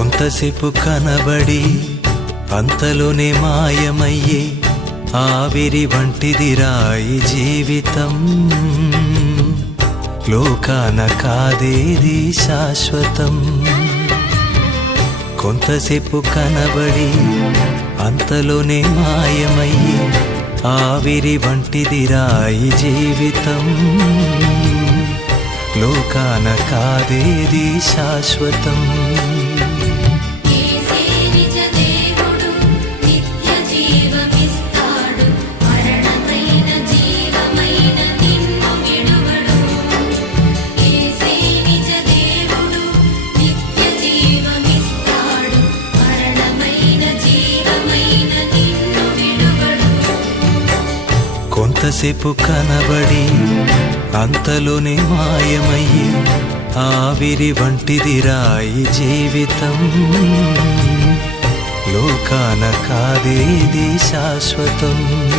కొంతసేపు కనబడి అంతలోనే మాయమయ్యే ఆవిరి వంటిదిరా ఈ జీవితం. లోకాన కాదేది శాశ్వతం. కొంతసేపు కనబడి అంతలోనే మాయమయ్యే ఆవిరి వంటిదిరా ఈ జీవితం. లోకాన కాదేది శాశ్వతం. కొంతసేపు కనబడి అంతలోనే మాయమయ్యి ఆవిరి వంటిదిరా ఈ జీవితం. లోకాన కాదేది శాశ్వతం.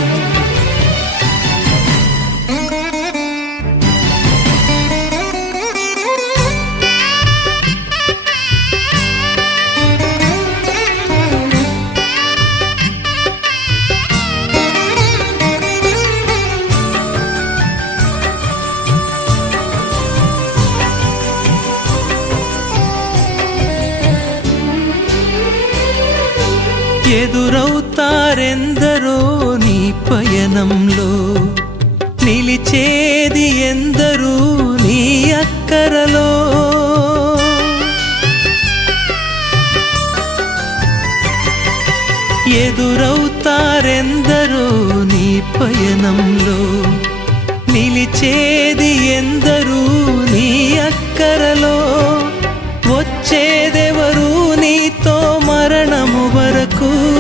ఎదురవుతారెందరో నీ పయనంలో, నిలిచేది ఎందరూ నీ అక్కరలో. ఎదురవుతారెందరో నీ పయనంలో, నిలిచేది ఎందరూ నీ అక్కరలో. వచ్చేదెవరు నీతో మరణము వరకు,